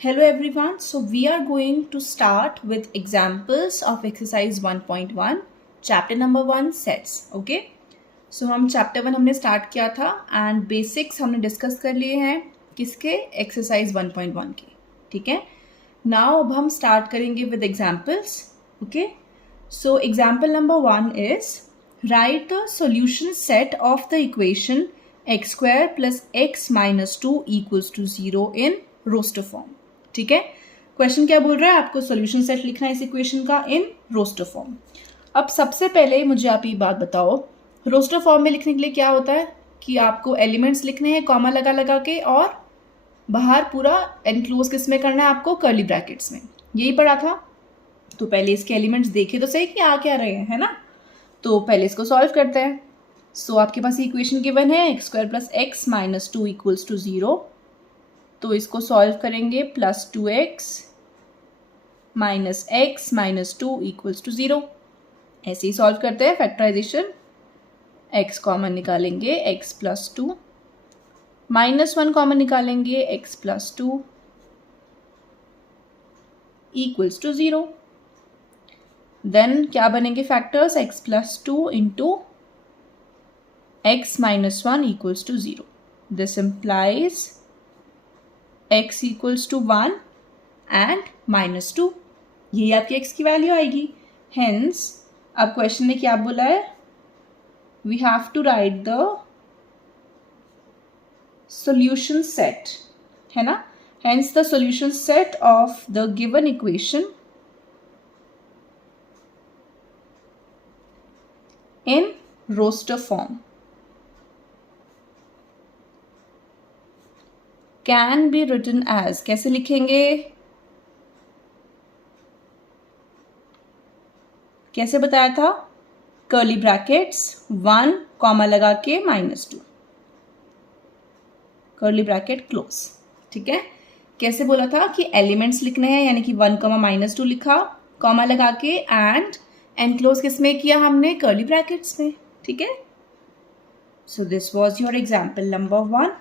Hello everyone, so we are going to start with examples of exercise 1.1 chapter number 1 sets. Okay, so हम chapter 1 हमने start किया था and basics हमने discuss कर लिए हैं किसके exercise 1.1 के. ठीक है, now अब हम start करेंगे with examples. Okay, so example number 1 is write the solution set of the equation x square plus x minus 2 equals to 0 in roster form. ठीक है, क्वेश्चन क्या बोल रहा है, आपको सॉल्यूशन सेट लिखना है इस इक्वेशन का इन रोस्टर फॉर्म. अब सबसे पहले मुझे आप ये बात बताओ, रोस्टर फॉर्म में लिखने के लिए क्या होता है कि आपको एलिमेंट्स लिखने हैं कॉमा लगा लगा के, और बाहर पूरा एनक्लोज किस में करना है, आपको कर्ली ब्रैकेट्स में. यही पढ़ा था. तो पहले इसके एलिमेंट्स देखे तो सही कि आ क्या रहे हैं, है ना. तो पहले इसको सॉल्व करते हैं. सो आपके पास ये इक्वेशन गिवन है x square plus x minus 2 equals to 0. तो इसको सॉल्व करेंगे plus 2x minus x minus 2 equals to 0. ऐसे ही सॉल्व करते हैं फैक्टराइजेशन. x कॉमन निकालेंगे x प्लस 2, माइनस 1 कॉमन निकालेंगे x plus 2 equals to 0. Then क्या बनेंगे factors, x plus 2 into x minus 1 equals to 0. This implies x equals to 1 and minus 2. यही आपकी x की वैल्यू आएगी. हेंस अब क्वेश्चन ने क्या बोला है, we have to write the solution set, है ना. Hence the solution set of the given equation in roster form can be written as, कैसे लिखेंगे, कैसे बताया था, कर्ली ब्रैकेट्स 1 कॉमा लगा के माइनस 2, कर्ली ब्रैकेट क्लोज. ठीक है, कैसे बोला था कि एलिमेंट्स लिखने हैं, यानी कि 1 कॉमा माइनस 2 लिखा कॉमा लगा के, एंड एनक्लोज किस में किया हमने, कर्ली ब्रैकेट्स में. ठीक है, so this was your example number 1.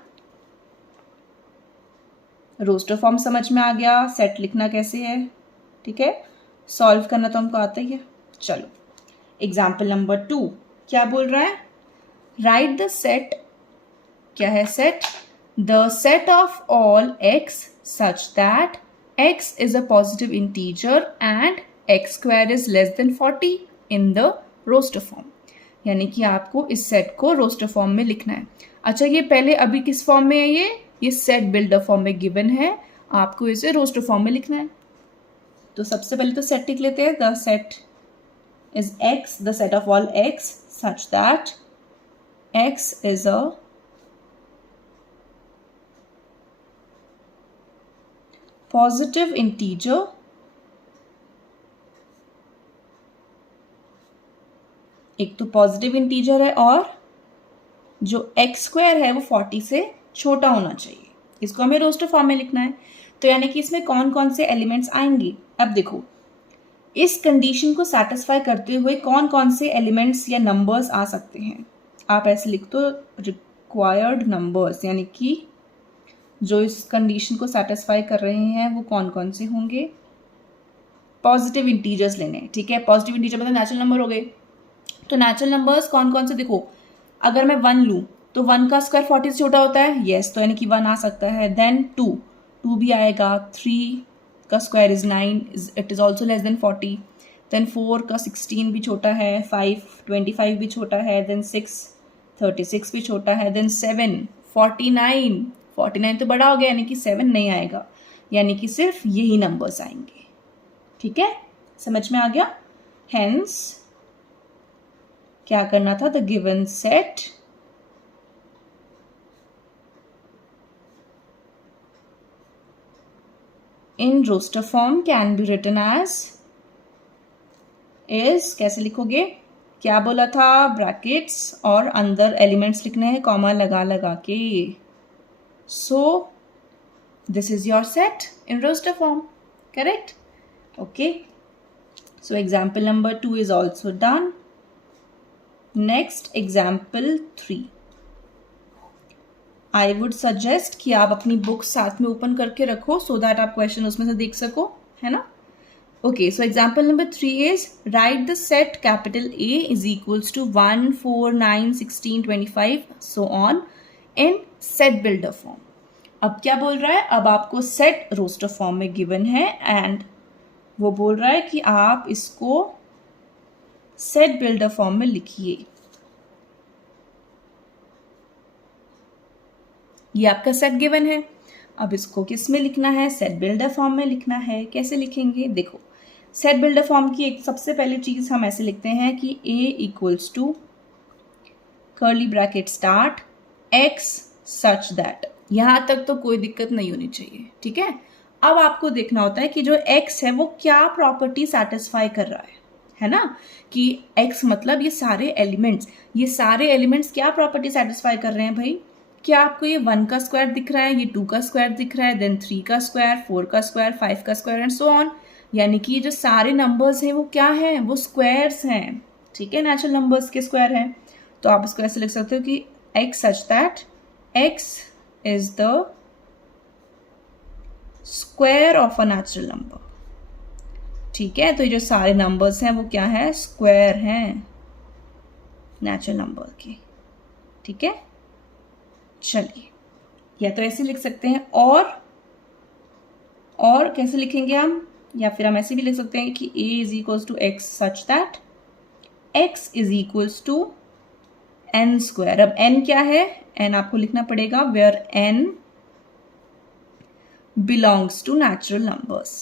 Roster form समझ में आ गया, सेट लिखना कैसे है. ठीक है, सॉल्व करना तो हमको आता ही है. चलो एग्जाम्पल नंबर 2 क्या बोल रहा है, राइट द सेट, क्या है set, the set of all x such that x is a positive integer and x square is less than 40 in the roster form. यानी कि आपको इस सेट को रोस्टर फॉर्म में लिखना है. अच्छा, ये पहले अभी किस फॉर्म में है, ये सेट बिल्डर फॉर्म में गिवन है, आपको इसे रोस्टर फॉर्म में लिखना है. तो सबसे पहले तो सेट लिख लेते हैं. The set is x, the set of all x such that x is a positive integer एक तो पॉजिटिव इंटीजर है और जो x स्क्वायर है वो 40 से छोटा होना चाहिए. इसको हमें रोस्टर फॉर्म में लिखना है. तो यानी कि इसमें कौन कौन से एलिमेंट्स आएंगे, अब देखो इस कंडीशन को सेटिस्फाई करते हुए कौन कौन से एलिमेंट्स या नंबर्स आ सकते हैं. आप ऐसे लिख दो रिक्वायर्ड नंबर्स, यानी कि जो इस कंडीशन को सेटिस्फाई कर रहे हैं वो कौन कौन से होंगे, पॉजिटिव इंटीजर्स लेने हैं. ठीक है, पॉजिटिव इंटीजर मतलब नेचुरल नंबर हो गए. तो नेचुरल नंबर्स कौन कौन से, देखो अगर मैं 1 लूँ तो 1 का स्क्वायर 40 से छोटा होता है, यस, तो यानी कि 1 आ सकता है. देन 2 भी आएगा. 3 का square is 9, it is also less than 40. Then 4 का 16 भी छोटा है. 5 25 भी छोटा है. देन 6 36 भी छोटा है. देन 7 49 तो बड़ा हो गया, यानी कि 7 नहीं आएगा, यानी कि सिर्फ यही नंबर्स आएंगे. ठीक है, समझ में आ गया. हेंस क्या करना था, the given set in roster form can be written as is, कैसे लिखोगे, क्या बोला था, ब्रैकेट्स और अंदर एलिमेंट्स लिखने हैं कॉमा लगा लगा के. So this is your set in roster form, correct. Okay, so example number 2 is also done. Next example 3. I would suggest कि आप अपनी बुक साथ में ओपन करके रखो सो दैट आप क्वेश्चन उसमें से देख सको, है ना। Okay, so example number 3 is write the set capital A is equals to 1, 4, 9, 16, 25 so on in set builder form. अब क्या बोल रहा है, अब आपको सेट रोस्टर फॉर्म में गिवन है एंड वो बोल रहा है कि आप इसको सेट बिल्डर फॉर्म में लिखिए। ये आपका सेट गिवन है, अब इसको किस में लिखना है, सेट बिल्डर फॉर्म में लिखना है। कैसे लिखेंगे, देखो सेट बिल्डर फॉर्म की एक सबसे पहले चीज हम ऐसे लिखते हैं कि A equals to curly bracket start X such that, यहां तक तो कोई दिक्कत नहीं होनी चाहिए, ठीक है। अब आपको देखना होता है कि जो X है वो क्या प्रॉपर्टी सेटिस्फाई कर रहा है ना, कि X मतलब ये सारे एलिमेंट्स क्या प्रॉपर्टी सेटिस्फाई कर रहे हैं भाई। क्या आपको ये 1 का स्क्वायर दिख रहा है, ये 2 का स्क्वायर दिख रहा है, देन 3 का स्क्वायर, 4 का स्क्वायर, 5 का स्क्वायर एंड सो ऑन। यानी कि जो सारे नंबर्स हैं वो क्या हैं, वो स्क्वायर्स हैं, ठीक है, नेचुरल नंबर्स के स्क्वायर हैं। तो आप इसको ऐसे लिख सकते हो कि X such that X is the square of a natural number, ठीक है। तो ये जो सारे नंबर्स हैं वो क्या है, स्क्वायर हैं नेचुरल नंबर के, ठीक है। चलिए, या तो ऐसे लिख सकते हैं और कैसे लिखेंगे हम, या फिर हम ऐसे भी लिख सकते हैं कि A is equals to X such that X is equals to N square. अब N क्या है, N आपको लिखना पड़ेगा where N belongs to natural numbers.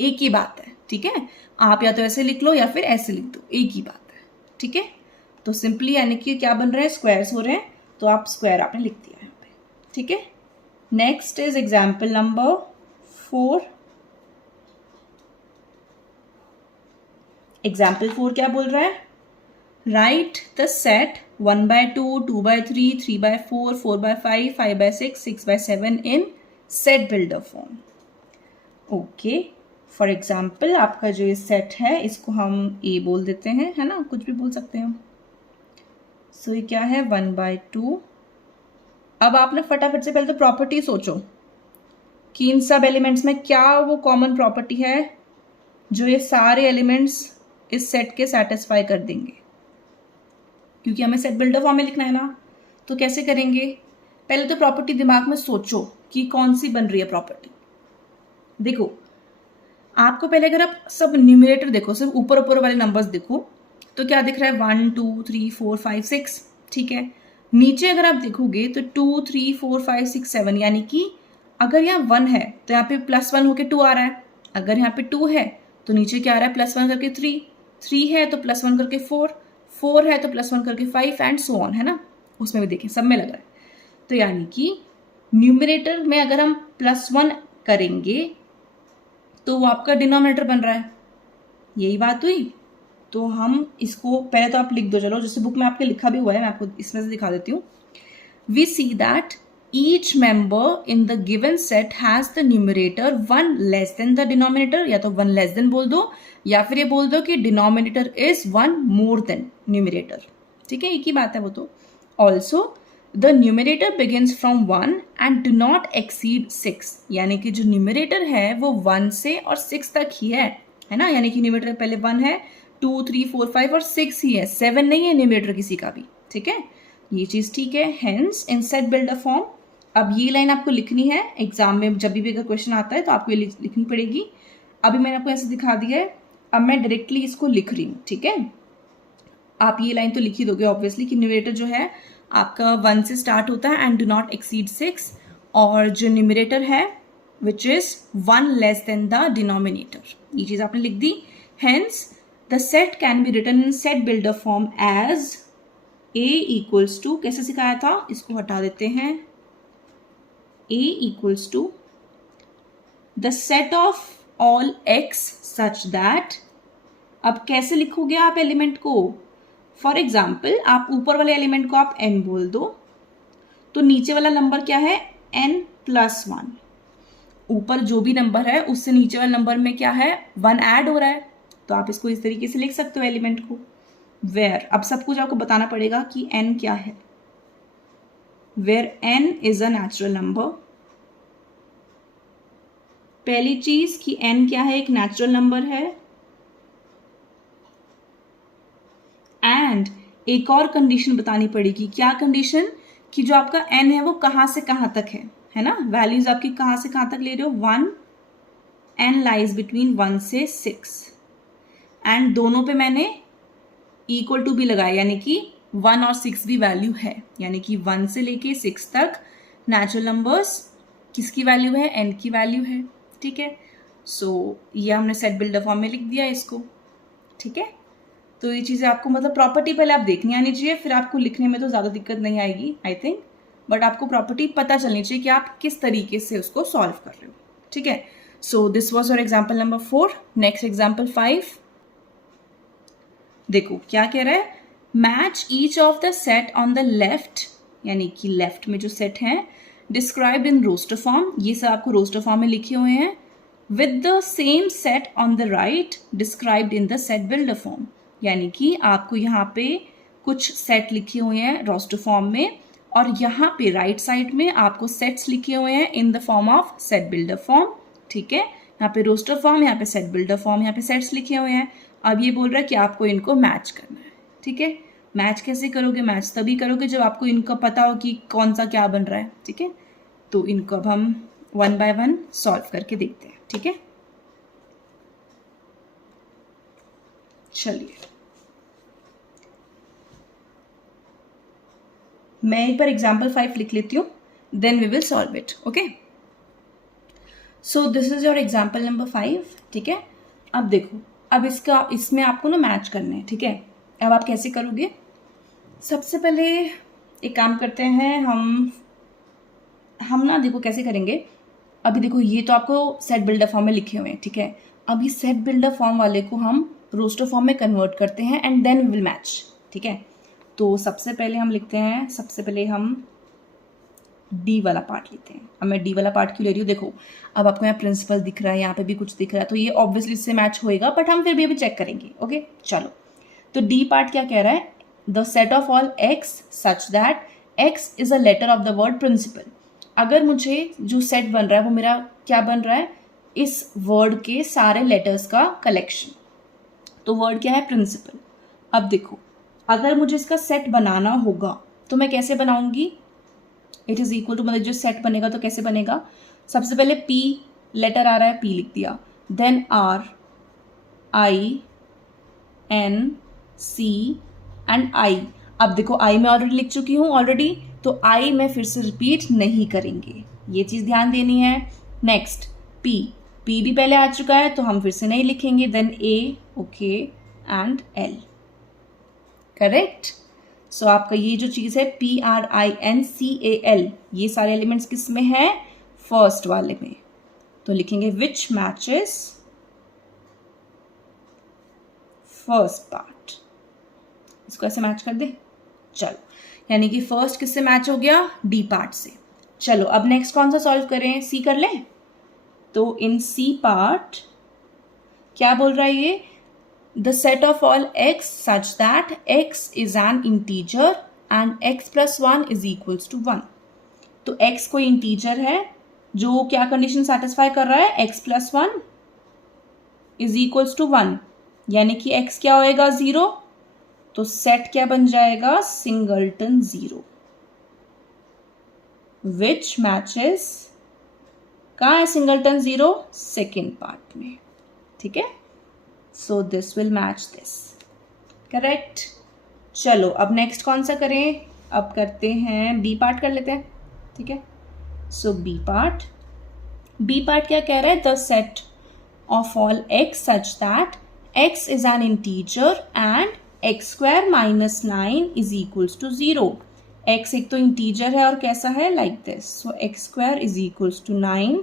एक ही बात है, ठीक है। आप या तो ऐसे लिख लो या फिर ऐसे लिख दो, एक ही बात है, ठीक है। तो सिंपली यानी कि क्या बन रहे हैं, स्क्वायर्स हो रहे हैं, तो आप स्क्वायर आपने लिख दिया यहाँ पे, ठीक है। Next is example number 4। Example 4 क्या बोल रहा है, right the set 1/2, 2/3, 3/4, 4/5, 5/6, 6/7 in set builder form. Okay, for example आपका जो ये सेट है इसको हम A बोल देते हैं, है ना, कुछ भी बोल सकते हैं हम। सो ये क्या है, 1/2। अब आपने फटाफट से पहले तो प्रॉपर्टी सोचो कि इन सब एलिमेंट्स में क्या वो कॉमन प्रॉपर्टी है जो ये सारे एलिमेंट्स इस सेट के सेटिस्फाई कर देंगे, क्योंकि हमें सेट बिल्डर फॉर्म में लिखना है ना। तो कैसे करेंगे, पहले तो प्रॉपर्टी दिमाग में सोचो कि कौन सी बन रही है प्रॉपर्टी। देखो आपको पहले अगर आप सब न्यूमरेटर देखो, सिर्फ ऊपर ऊपर वाले नंबर्स देखो, तो क्या दिख रहा है, 1, 2, 3, 4, 5, 6, ठीक है। नीचे अगर आप देखोगे तो 2, 3, 4, 5, 6, 7, यानी कि अगर यहाँ 1 है तो यहाँ पे +1 होके 2 आ रहा है, अगर यहाँ पे 2 है तो नीचे क्या आ रहा है, +1 करके 3, 3 है तो +1 करके 4, 4 है तो +1 करके 5 एंड सो ऑन, है ना। उसमें भी देखें सब में लग रहा है। तो यानी कि न्यूमरेटर में अगर हम +1 करेंगे तो वो आपका डिनोमिनेटर बन रहा है, यही बात हुई। तो हम इसको पहले तो आप लिख दो, चलो जैसे बुक में आपके लिखा भी हुआ है, मैं आपको इसमें से दिखा देती हूँ। We see that each member in the given set has the numerator 1 less than the denominator, या तो 1 लेस देन बोल दो या फिर ये बोल दो कि denominator is 1 more than numerator, ठीक है, एक ही बात है वो तो। Also the numerator begins from 1 and do not exceed 6, यानी कि जो न्यूमरेटर है वो 1 से और 6 तक ही है ना, यानी कि न्यूमरेटर पहले 1 है, 2, 3, 4, 5 और 6 ही है, 7 नहीं है न्यूमरेटर किसी का भी, ठीक है, ये चीज ठीक है। हेंस इन सेट बिल्डर फॉर्म, अब ये लाइन आपको लिखनी है एग्जाम में, जब भी अगर क्वेश्चन आता है तो आपको ये लिखनी पड़ेगी। अभी मैंने आपको ऐसे दिखा दिया है, अब मैं डायरेक्टली इसको लिख रही हूँ, ठीक है। आप ये लाइन तो लिख ही दोगे ऑब्वियसली कि न्यूमरेटर जो है आपका 1 से स्टार्ट होता है एंड डू नॉट एक्सीड 6, और जो न्यूमरेटर है which is 1 less than the denominator, ये चीज आपने लिख दी। Hence the set can be written in set builder form as A equals to, कैसे सिखाया था, इसको हटा देते हैं, A equals to the set of all X such that, अब कैसे लिखोगे आप एलिमेंट को, फॉर एग्जाम्पल आप ऊपर वाले एलिमेंट को आप n बोल दो, तो नीचे वाला नंबर क्या है, n+1, ऊपर जो भी नंबर है उससे नीचे वाले नंबर में क्या है, 1 ऐड हो रहा है, तो आप इसको इस तरीके से लिख सकते हो एलिमेंट को, वेयर अब सब कुछ आपको बताना पड़ेगा कि n क्या है। Where n is a natural number. पहली चीज कि n क्या है, एक नेचुरल नंबर है। एंड एक और कंडीशन बतानी पड़ेगी। क्या कंडीशन? कि जो आपका n है वो कहाँ से कहाँ तक है ना, वैल्यूज आपकी कहाँ से कहाँ तक ले रहे हो, 1, n लाइज बिटवीन 1 से 6, एंड दोनों पे मैंने इक्वल टू भी लगाया, यानी कि 1 और 6 भी वैल्यू है, यानी कि 1 से लेके 6 तक नेचुरल नंबर्स किसकी वैल्यू है, n की वैल्यू है। ठीक है, सो ये हमने सेट बिल्डर फॉर्म में लिख दिया इसको। ठीक है, तो ये चीज़ें आपको मतलब प्रॉपर्टी पहले आप देखनी आनी चाहिए, फिर आपको लिखने में तो ज़्यादा दिक्कत नहीं आएगी आई थिंक, बट आपको प्रॉपर्टी पता चलनी चाहिए कि आप किस तरीके से उसको सॉल्व कर रहे हो। ठीक है, so this was your example number 4। Next example 5, देखो क्या कह रहा है, match each of the set on the left, यानी कि लेफ्ट में जो सेट है डिस्क्राइब्ड इन रोस्टर फॉर्म, ये सब आपको रोस्टर फॉर्म में लिखे हुए हैं, with the same set on the right described in the set builder form, यानी कि आपको यहाँ पे कुछ सेट लिखे हुए हैं रोस्टर फॉर्म में, और यहाँ पे राइट साइड में आपको सेट्स लिखे हुए हैं in the form of set builder form. ठीक है, यहाँ पे रोस्टर फॉर्म, यहाँ पे सेट बिल्डर फॉर्म, यहाँ पे सेट्स लिखे हुए हैं। अब ये बोल रहा है कि आपको इनको मैच करना है। ठीक है, मैच कैसे करोगे, मैच तभी करोगे जब आपको इनका पता हो कि कौन सा क्या बन रहा है। ठीक है, तो इनको अब हम 1 बाय 1 सॉल्व करके देखते हैं। ठीक है, चलिए मैं एक बार एग्जाम्पल 5 लिख लेती हूँ, then we will solve it. Okay, so this is your example number 5। ठीक है, अब देखो, अब इसमें आपको ना मैच करना है। ठीक है, अब आप कैसे करोगे, सबसे पहले एक काम करते हैं, हम ना देखो कैसे करेंगे। अभी देखो ये तो आपको सेट बिल्डर फॉर्म में लिखे हुए हैं। ठीक है, अभी सेट बिल्डर फॉर्म वाले को हम रोस्टर फॉर्म में कन्वर्ट करते हैं and then we will match. ठीक है, तो सबसे पहले हम लिखते हैं, सबसे पहले हम डी वाला पार्ट लेते हैं। अब मैं डी वाला पार्ट क्यों ले रही हूँ, देखो अब आपको यहाँ प्रिंसिपल दिख रहा है, यहाँ पे भी कुछ दिख रहा है, तो ये ऑब्वियसली इससे मैच होएगा, बट हम फिर भी अभी चेक करेंगे। ओके, चलो, तो डी पार्ट क्या कह रहा है, the set of all x such that x is a letter of the word principal. अगर मुझे जो सेट बन रहा है वो मेरा क्या बन रहा है, इस वर्ड के सारे लेटर्स का कलेक्शन, तो वर्ड क्या है, प्रिंसिपल। अब देखो, अगर मुझे इसका सेट बनाना होगा तो मैं कैसे बनाऊंगी, इट इज इक्वल टू, मतलब जो सेट बनेगा तो कैसे बनेगा, सबसे पहले पी लेटर आ रहा है, पी लिख दिया, then r, i, n, c and i. अब देखो आई मैं ऑलरेडी लिख चुकी हूँ ऑलरेडी, तो आई मैं फिर से रिपीट नहीं करेंगे, ये चीज ध्यान देनी है। नेक्स्ट पी, पी भी पहले आ चुका है तो हम फिर से नहीं लिखेंगे, then A, okay and L, correct. So आपका ये जो चीज है PRINCAL, ये सारे एलिमेंट्स किस में है, फर्स्ट वाले में, तो लिखेंगे विच मैचेस फर्स्ट पार्ट, इसको ऐसे मैच कर दे। चलो, यानी कि फर्स्ट किससे मैच हो गया, डी पार्ट से। चलो अब नेक्स्ट कौन सा सॉल्व करें, सी कर लें। तो इन सी पार्ट क्या बोल रहा है ये, the set of all x such that x is an integer and x plus 1 is equals to 1। तो x कोई इंटीजर है जो क्या कंडीशन सेटिस्फाई कर रहा है, x plus 1 is equals to 1, यानी कि x क्या होएगा, 0, तो सेट क्या बन जाएगा, सिंगलटन 0, विच मैचेस, कहाँ है सिंगलटन 0, सेकेंड पार्ट में। ठीक है, so this will match this, correct. चलो अब नेक्स्ट कौन सा करें, अब करते हैं बी पार्ट कर लेते हैं। ठीक है, so b part, b part क्या कह रहा है, the set of all x such that x is an integer and x square minus 9 is equals to 0। X एक तो इंटीजर है और कैसा है, like this, so x square is equals to 9,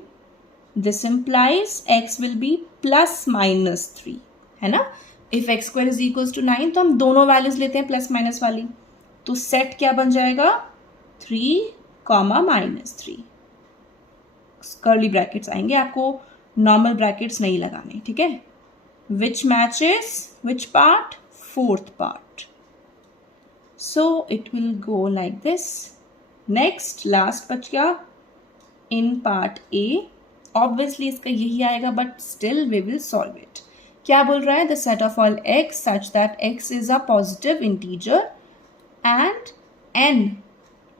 this implies x will be plus minus 3, है ना। If x square is equals to 9 तो हम दोनों वैल्यूज लेते हैं प्लस माइनस वाली, तो सेट क्या बन जाएगा, 3, -3, कर्ली ब्रैकेट्स आएंगे, आपको नॉर्मल ब्रैकेट्स नहीं लगाने। ठीक है, which matches which part, fourth part, so it will go like this, next last बच गया इन पार्ट ए, ऑब्वियसली इसका यही आएगा but still we will solve it. क्या बोल रहा है? The set of all x such that x is a positive integer and n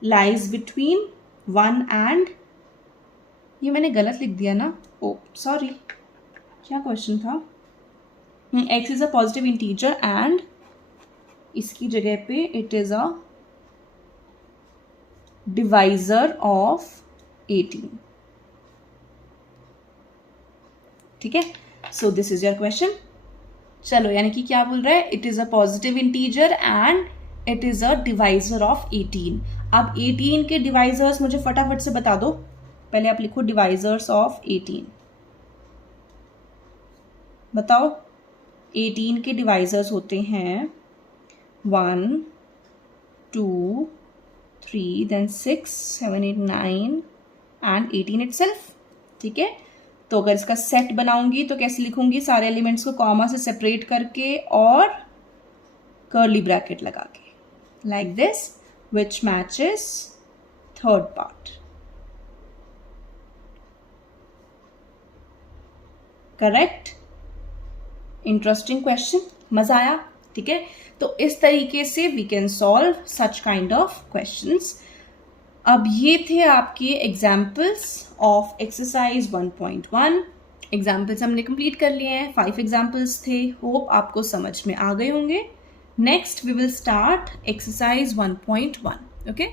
lies between 1 and, ये मैंने गलत लिख दिया ना, ओ सॉरी, क्या क्वेश्चन था? X is a positive integer and इसकी जगह पे it is a divisor of 18। ठीक है, so this is your question. चलो, यानी कि क्या बोल रहा है? It is a positive integer and it is a divisor of 18। अब 18 के डिवाइजर्स मुझे फटाफट से बता दो। पहले आप लिखो डिवाइजर्स ऑफ 18, बताओ। 18 के डिवाइजर्स होते हैं 1, 2, 3, then 6, 7, 8, 9 एंड 18 इटसेल्फ। ठीक है, तो अगर इसका सेट बनाऊंगी तो कैसे लिखूंगी? सारे एलिमेंट्स को कॉमा से सेपरेट करके और कर्ली ब्रैकेट लगा के, like this, which matches third part. Correct? Interesting question, मजा आया? ठीक है, तो इस तरीके से we can solve such kind of questions. अब ये थे आपके एग्जाम्पल्स ऑफ एक्सरसाइज 1.1। एग्जाम्पल्स हमने कंप्लीट कर लिए हैं, 5 एग्जाम्पल्स थे। होप आपको समझ में आ गए होंगे। Next we will start exercise 1.1। Okay.